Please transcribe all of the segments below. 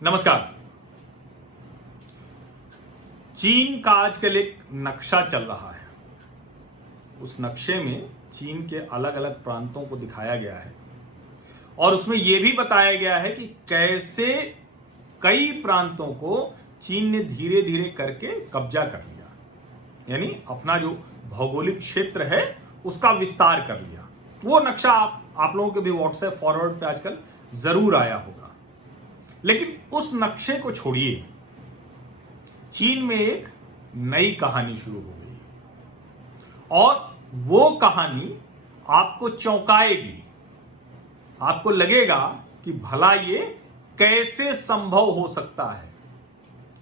नमस्कार। चीन का आजकल एक नक्शा चल रहा है। उस नक्शे में चीन के अलग अलग प्रांतों को दिखाया गया है और उसमें यह भी बताया गया है कि कैसे कई प्रांतों को चीन ने धीरे धीरे करके कब्जा कर लिया, यानी अपना जो भौगोलिक क्षेत्र है उसका विस्तार कर लिया। वो नक्शा आप लोगों के भी व्हाट्सएप फॉरवर्ड पे आजकल जरूर आया होगा। लेकिन उस नक्शे को छोड़िए, चीन में एक नई कहानी शुरू हो गई और वो कहानी आपको चौंकाएगी। आपको लगेगा कि भला ये कैसे संभव हो सकता है।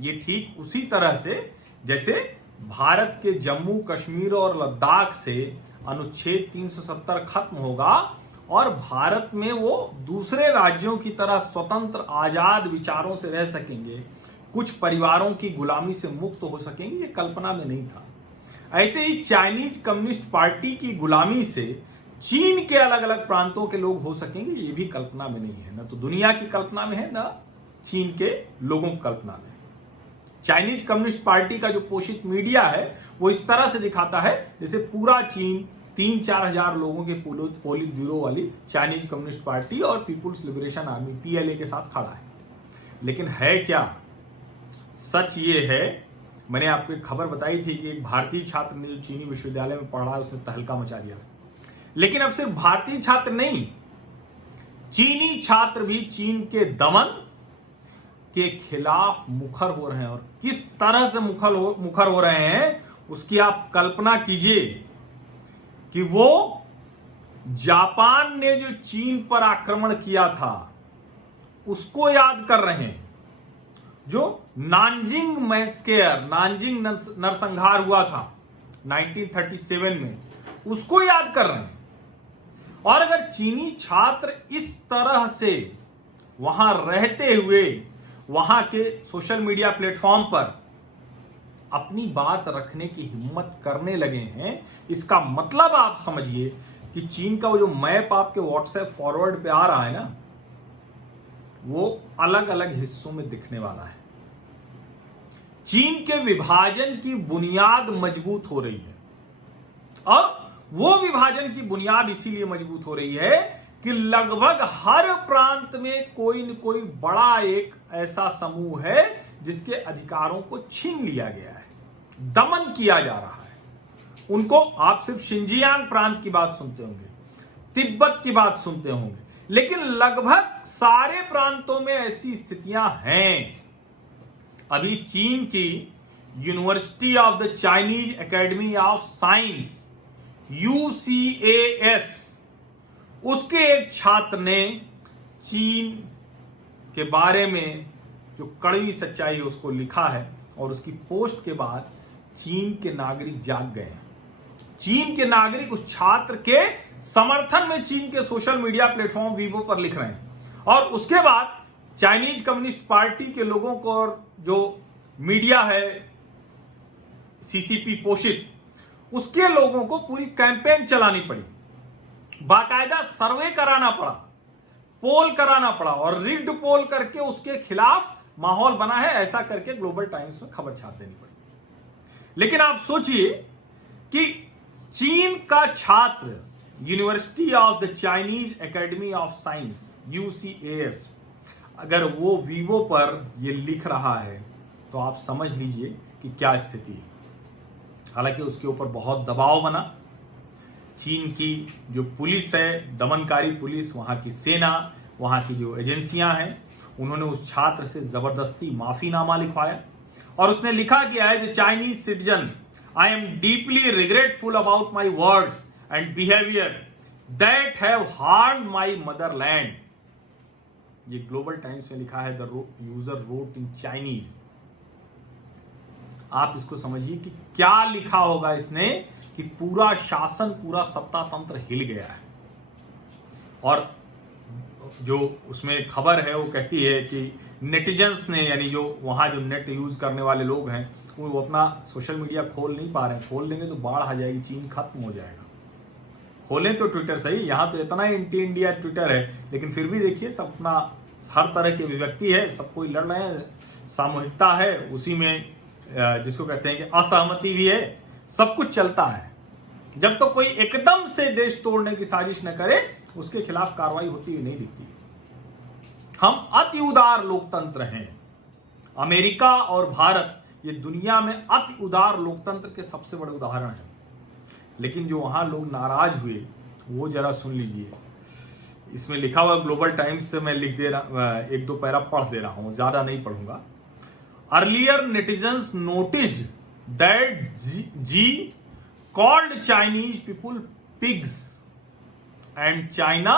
ये ठीक उसी तरह से जैसे भारत के जम्मू कश्मीर और लद्दाख से अनुच्छेद 370 खत्म होगा और भारत में वो दूसरे राज्यों की तरह स्वतंत्र आजाद विचारों से रह सकेंगे, कुछ परिवारों की गुलामी से मुक्त हो सकेंगे, ये कल्पना में नहीं था। ऐसे ही चाइनीज कम्युनिस्ट पार्टी की गुलामी से चीन के अलग अलग प्रांतों के लोग हो सकेंगे, ये भी कल्पना में नहीं है। ना तो दुनिया की कल्पना में है, ना चीन के लोगों की कल्पना में। चाइनीज कम्युनिस्ट पार्टी का जो पोषित मीडिया है वो इस तरह से दिखाता है जैसे पूरा चीन 3-4 हजार लोगों के पोलित ब्यूरो वाली चाइनीज कम्युनिस्ट पार्टी और पीपुल्स लिबरेशन आर्मी PLA के साथ खड़ा है। लेकिन है क्या? सच ये है, मैंने आपको एक खबर बताई थी कि एक भारतीय छात्र ने जो चीनी विश्वविद्यालय में पढ़ा है उसने तहलका मचा दिया। लेकिन अब सिर्फ भारतीय छात्र नहीं, चीनी छात्र भी चीन के दमन के खिलाफ मुखर हो रहे हैं। और किस तरह से मुखर हो रहे हैं उसकी आप कल्पना कीजिए कि वो जापान ने जो चीन पर आक्रमण किया था उसको याद कर रहे हैं। जो नानजिंग मैस्केयर, नानजिंग नरसंहार हुआ था 1937 में, उसको याद कर रहे हैं। और अगर चीनी छात्र इस तरह से वहां रहते हुए वहां के सोशल मीडिया प्लेटफॉर्म पर अपनी बात रखने की हिम्मत करने लगे हैं, इसका मतलब आप समझिए कि चीन का वो जो मैप आपके व्हाट्सएप फॉरवर्ड पे आ रहा है ना, वो अलग अलग हिस्सों में दिखने वाला है। चीन के विभाजन की बुनियाद मजबूत हो रही है और वो विभाजन की बुनियाद इसीलिए मजबूत हो रही है कि लगभग हर प्रांत में कोई न कोई बड़ा एक ऐसा समूह है जिसके अधिकारों को छीन लिया गया है, दमन किया जा रहा है। उनको आप सिर्फ शिनजियांग प्रांत की बात सुनते होंगे, तिब्बत की बात सुनते होंगे, लेकिन लगभग सारे प्रांतों में ऐसी स्थितियां हैं। अभी चीन की university of the Chinese academy of science UCAS, उसके एक छात्र ने चीन के बारे में जो कड़वी सच्चाई है उसको लिखा है और उसकी पोस्ट के बाद चीन के नागरिक जाग गए। चीन के नागरिक उस छात्र के समर्थन में चीन के सोशल मीडिया प्लेटफॉर्म वीबो पर लिख रहे हैं और उसके बाद चाइनीज कम्युनिस्ट पार्टी के लोगों को और जो मीडिया है CCP पोषित, उसके लोगों को पूरी कैंपेन चलानी पड़ी, बाकायदा सर्वे कराना पड़ा, पोल कराना पड़ा और रिग्ड पोल करके उसके खिलाफ माहौल बना है, ऐसा करके ग्लोबल टाइम्स में खबर छाप देनी पड़ी। लेकिन आप सोचिए कि चीन का छात्र university of the Chinese academy of science UCAS, अगर वो वीवो पर ये लिख रहा है तो आप समझ लीजिए कि क्या स्थिति है। हालांकि उसके ऊपर बहुत दबाव बना। चीन की जो पुलिस है, दमनकारी पुलिस, वहां की सेना, वहां की जो एजेंसियां हैं, उन्होंने उस छात्र से जबरदस्ती माफीनामा लिखवाया और उसने लिखा कि as a Chinese citizen I am deeply regretful about my words and behaviour that have harmed my motherland. ये ग्लोबल टाइम्स में लिखा है, the user wrote in Chinese. आप इसको समझिए कि क्या लिखा होगा इसने कि पूरा शासन, पूरा सत्ता तंत्र हिल गया है। और जो उसमें खबर है वो कहती है कि नेटिजन्स ने, यानी जो वहां जो नेट यूज करने वाले लोग हैं, वो अपना सोशल मीडिया खोल नहीं पा रहे हैं। खोल लेंगे तो बाढ़ आ जाएगी, चीन खत्म हो जाएगा। खोलें तो ट्विटर सही, यहां तो इतना एंटी इंडिया ट्विटर है, लेकिन फिर भी देखिए सब अपना हर तरह की अभिव्यक्ति है, सब कोई लड़ रहे हैं, सामूहिकता है, उसी में जिसको कहते हैं कि असहमति भी है, सब कुछ चलता है। जब तो कोई एकदम से देश तोड़ने की साजिश न करे, उसके खिलाफ कार्रवाई होती हुई नहीं दिखती। हम अति उदार लोकतंत्र हैं। अमेरिका और भारत ये दुनिया में अति उदार लोकतंत्र के सबसे बड़े उदाहरण हैं। लेकिन जो वहां लोग नाराज हुए वो जरा सुन लीजिए। इसमें लिखा हुआ ग्लोबल टाइम्स से मैं लिख दे रहा, एक दो पैरा पढ़ दे रहा हूं, ज्यादा नहीं पढ़ूंगा। Earlier netizens noticed that G called Chinese people pigs and China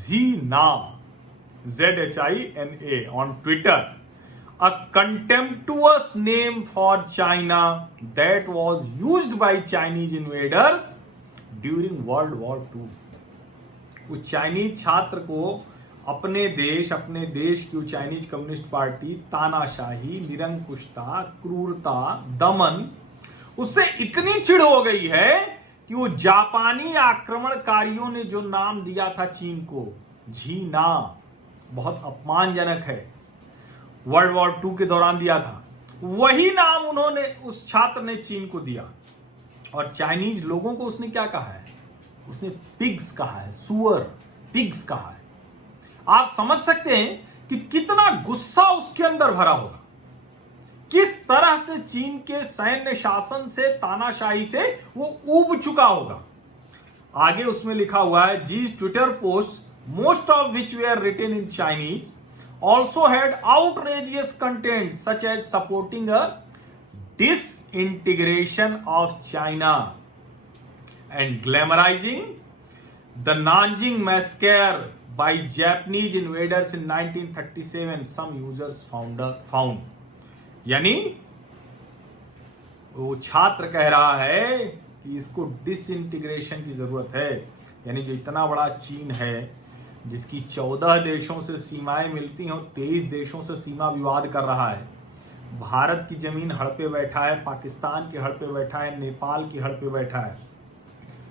Zhina, Z-H-I-N-A, on Twitter, a contemptuous name for China that was used by Chinese invaders during World War II. उस Chinese छात्र को अपने देश की Chinese communist party तानाशाही, निरंकुशता, क्रूरता, दमन, उससे इतनी चिढ़ हो गई है कि वो जापानी आक्रमणकारियों ने जो नाम दिया था चीन को, झीना, बहुत अपमानजनक है, वर्ल्ड वॉर 2 के दौरान दिया था, वही नाम उन्होंने, उस छात्र ने चीन को दिया। और चाइनीज लोगों को उसने क्या कहा है? उसने पिग्स कहा है, सुअर, पिग्स कहा है। आप समझ सकते हैं कि कितना गुस्सा उसके अंदर भरा होगा, किस तरह से चीन के सैन्य शासन से, तानाशाही से वो ऊब चुका होगा। आगे उसमें लिखा हुआ है, these Twitter post, most of which were written in Chinese, also had outrageous content such as supporting a disintegration of China and glamorising the Nanjing massacre by Japanese invaders in 1937, some users found. यानी वो छात्र कह रहा है कि इसको disintegration की जरूरत है। यानी जो इतना बड़ा चीन है, जिसकी 14 देशों से सीमाएं मिलती हैं और 23 देशों से सीमा विवाद कर रहा है, भारत की जमीन हड़ पे बैठा है, पाकिस्तान की हड़ पे बैठा है, नेपाल की हड़ पे बैठा है,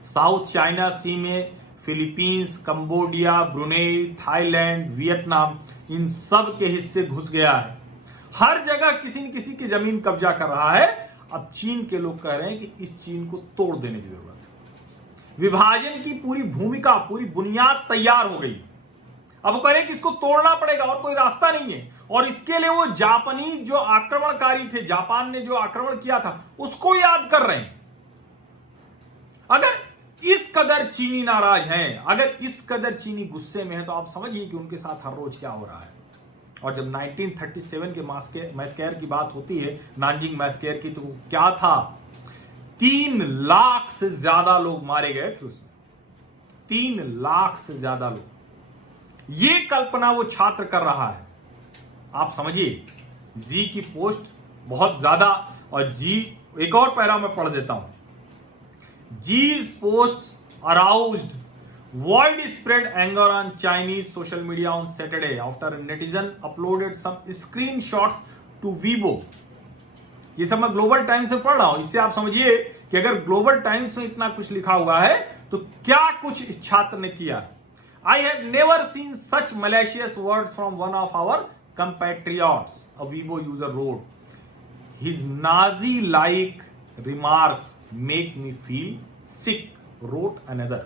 साउथ चाइना सी में Philippines, Cambodia, Brunei, Thailand, Vietnam, इन सब के हिस्से घुस गया है। हर जगह किसी न किसी की जमीन कब्जा कर रहा है। अब चीन के लोग कह रहे हैं कि इस चीन को तोड़ देने की जरूरत है। विभाजन की पूरी भूमिका, पूरी बुनियाद तैयार हो गई। अब वो कह रहे हैं कि इसको तोड़ना पड़ेगा और कोई रास्ता नहीं है। और इसके लिए वो जापानी जो आक्रमणकारी थे, जापान ने जो आक्रमण किया था, उसको याद कर रहे हैं। अगर इस कदर चीनी नाराज हैं, अगर इस कदर चीनी गुस्से में है, तो आप समझिए कि उनके साथ हर रोज क्या हो रहा है। और जब 1937 के मैस्केयर की बात होती है, नानजिंग मैस्केयर की, तो क्या था? 3 लाख से ज्यादा लोग मारे गए थे उसमें। 3 लाख से ज्यादा लोग। ये कल्पना वो छात्र कर रहा है। आप समझिए, जी की पोस्ट बहुत ज्यादा, और जी एक और पैरा में पढ़ देता हूं। G's posts aroused widespread anger on Chinese social media on Saturday after a netizen uploaded some screenshots to Weibo. ये सब मैं ग्लोबल टाइम्स से पढ़ रहा हूं। इससे आप समझिए कि अगर ग्लोबल टाइम्स में इतना कुछ लिखा हुआ है तो क्या कुछ इस छात्र ने किया। I have never seen such malicious words from one of our compatriots, a Weibo user wrote. His Nazi-like remarks make me feel sick, wrote another.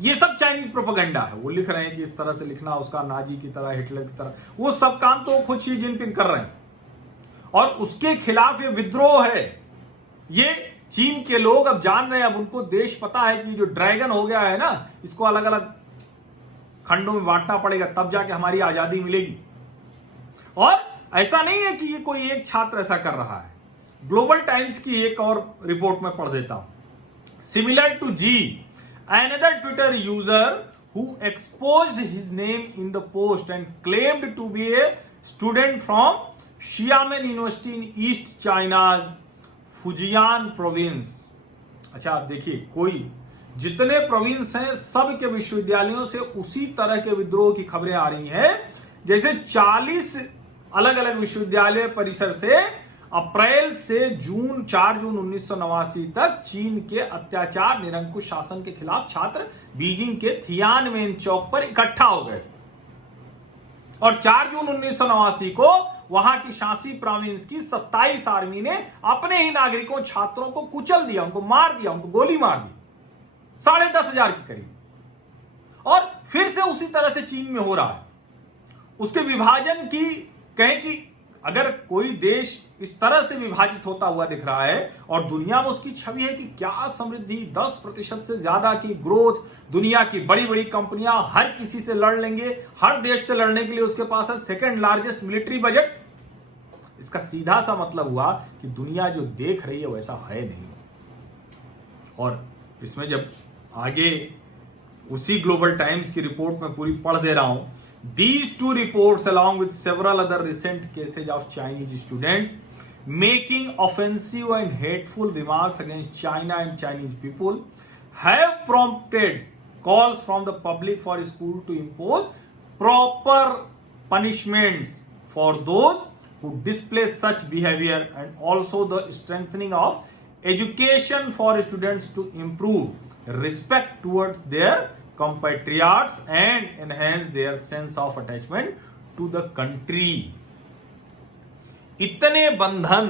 ये सब चाइनीज प्रोपेगेंडा है। वो लिख रहे हैं कि इस तरह से लिखना, उसका नाजी की तरह, हिटलर की तरह, वो सब काम तो खुद शी जिनपिंग कर रहे हैं। और उसके खिलाफ ये विद्रोह है। ये चीन के लोग अब जान रहे हैं, अब उनको देश पता है कि जो ड्रैगन हो गया है ना, इसको अलग अलग खंडों में बांटना पड़ेगा, तब जाके हमारी आजादी मिलेगी। और ऐसा नहीं है कि ये कोई एक छात्र ऐसा कर रहा है। ग्लोबल टाइम्स की एक और रिपोर्ट में पढ़ देता हूं। Similar to G, another Twitter user who exposed his name in the post and claimed to be a student from Xiamen University in east China's Fujian province. अच्छा, आप देखिए, कोई जितने प्रोविंस हैं, सब के विश्वविद्यालयों से उसी तरह के विद्रोह की खबरें आ रही हैं, जैसे 40 अलग अलग विश्वविद्यालय परिसर से अप्रैल से 4 जून 1989 तक चीन के अत्याचार, निरंकुश शासन के खिलाफ छात्र बीजिंग के थियानमेन चौक पर इकट्ठा हो गए। और 4 जून 1989 को वहां की शांसी प्रोविंस की 27 आर्मी ने अपने ही नागरिकों, छात्रों को कुचल दिया, उनको मार दिया, उनको गोली मार दी 10,500 के करीब। और फिर से उसी तरह से चीन में हो रहा है। उसके विभाजन की कहें कि अगर कोई देश इस तरह से विभाजित होता हुआ दिख रहा है और दुनिया में उसकी छवि है कि क्या समृद्धि, 10% से ज्यादा की ग्रोथ, दुनिया की बड़ी बड़ी कंपनियां हर किसी से लड़ लेंगे, हर देश से लड़ने के लिए उसके पास है सेकंड लार्जेस्ट मिलिट्री बजट। इसका सीधा सा मतलब हुआ कि दुनिया जो देख रही है वैसा है नहीं। और इसमें जब आगे उसी ग्लोबल टाइम्स की रिपोर्ट में पूरी पढ़ दे रहा हूं, these two reports along with several other recent cases of Chinese students making offensive and hateful remarks against China and Chinese people have prompted calls from the public for school to impose proper punishments for those who display such behavior, and also the strengthening of education for students to improve respect towards their compatriots and enhance their sense of attachment to the country। इतने बंधन,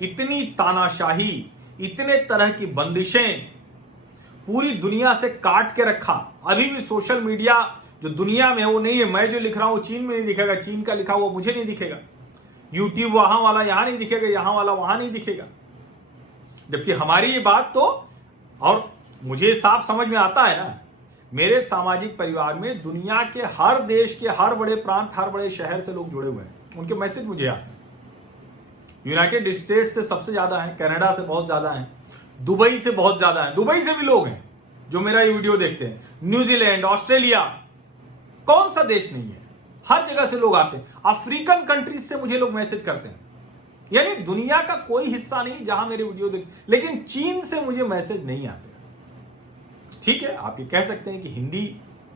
इतनी तानाशाही, इतने तरह की बंदिशें पूरी दुनिया से काट के रखा। अभी भी सोशल मीडिया जो दुनिया में है वो नहीं है। मैं जो लिख रहा हूं चीन में नहीं दिखेगा, चीन का लिखा हुआ मुझे नहीं दिखेगा। यूट्यूब वहां वाला यहां नहीं दिखेगा, यहां वाला वहां नहीं दिखेगा। जबकि हमारी ये बात तो, और मुझे साफ समझ में आता है ना, मेरे सामाजिक परिवार में दुनिया के हर देश के हर बड़े प्रांत, हर बड़े शहर से लोग जुड़े हुए हैं। उनके मैसेज मुझे आते हैं। यूनाइटेड स्टेट्स से सबसे ज्यादा है, कनाडा से बहुत ज्यादा है, दुबई से बहुत ज्यादा है, दुबई से भी लोग हैं जो मेरा ये वीडियो देखते हैं, न्यूजीलैंड, ऑस्ट्रेलिया, कौन सा देश नहीं है, हर जगह से लोग आते हैं। अफ्रीकन कंट्रीज से मुझे लोग मैसेज करते हैं। यानी दुनिया का कोई हिस्सा नहीं जहां मेरे वीडियो देख, लेकिन चीन से मुझे मैसेज नहीं आते। ठीक है, आप ये कह सकते हैं कि हिंदी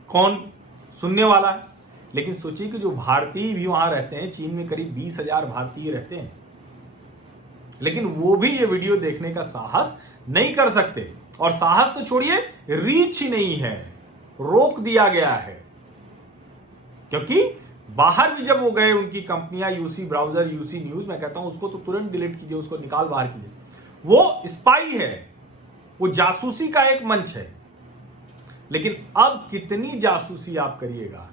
कौन सुनने वाला है, लेकिन सोचिए कि जो भारतीय भी वहां रहते हैं, चीन में करीब 20,000 भारतीय रहते हैं, लेकिन वो भी ये वीडियो देखने का साहस नहीं कर सकते। और साहस तो छोड़िए, रीच ही नहीं है, रोक दिया गया है। क्योंकि बाहर भी जब वो गए, उनकी कंपनियां यूसी ब्राउजर, यूसी न्यूज, मैं कहता हूं उसको तो तुरंत डिलीट कीजिए, उसको निकाल बाहर कीजिए। वो स्पाई है, वो जासूसी का एक मंच है। लेकिन अब कितनी जासूसी आप करिएगा,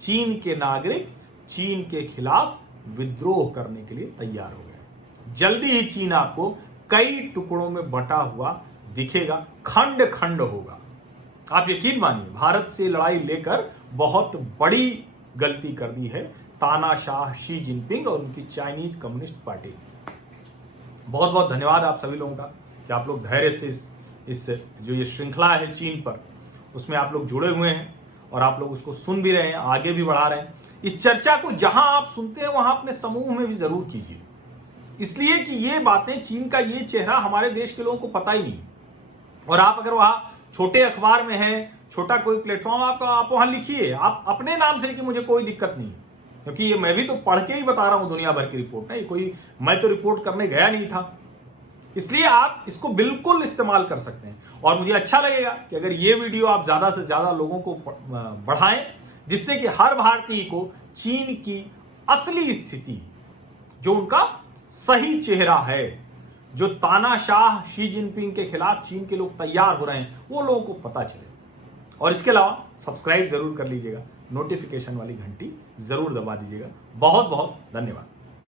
चीन के नागरिक चीन के खिलाफ विद्रोह करने के लिए तैयार हो गए। जल्दी ही चीन आपको कई टुकड़ों में बटा हुआ दिखेगा, खंड खंड होगा। आप यकीन मानिए, भारत से लड़ाई लेकर बहुत बड़ी गलती कर दी है तानाशाह शी जिनपिंग और उनकी चाइनीज कम्युनिस्ट पार्टी। बहुत बहुत धन्यवाद आप सभी लोगों का कि आप लोग धैर्य से इस जो ये श्रृंखला है चीन पर, उसमें आप लोग जुड़े हुए हैं और आप लोग उसको सुन भी रहे हैं, आगे भी बढ़ा रहे हैं। इस चर्चा को जहां आप सुनते हैं वहां अपने समूह में भी जरूर कीजिए, इसलिए कि ये बातें, चीन का ये चेहरा हमारे देश के लोगों को पता ही नहीं। और आप अगर वहां छोटे अखबार में हैं, छोटा कोई प्लेटफॉर्म, आप वहां लिखिए, आप अपने नाम से लिखिए, मुझे कोई दिक्कत नहीं। क्योंकि ये मैं भी तो पढ़ के ही बता रहा हूं दुनिया भर की रिपोर्ट, नहीं कोई मैं तो रिपोर्ट करने गया नहीं था। इसलिए आप इसको बिल्कुल इस्तेमाल कर सकते हैं। और मुझे अच्छा लगेगा कि अगर ये वीडियो आप ज्यादा से ज्यादा लोगों को बढ़ाएं, जिससे कि हर भारतीय को चीन की असली स्थिति, जो उनका सही चेहरा है, जो तानाशाह शी जिनपिंग के खिलाफ चीन के लोग तैयार हो रहे हैं, वो लोगों को पता चले। और इसके अलावा सब्सक्राइब जरूर कर लीजिएगा, नोटिफिकेशन वाली घंटी जरूर दबा दीजिएगा। बहुत बहुत धन्यवाद।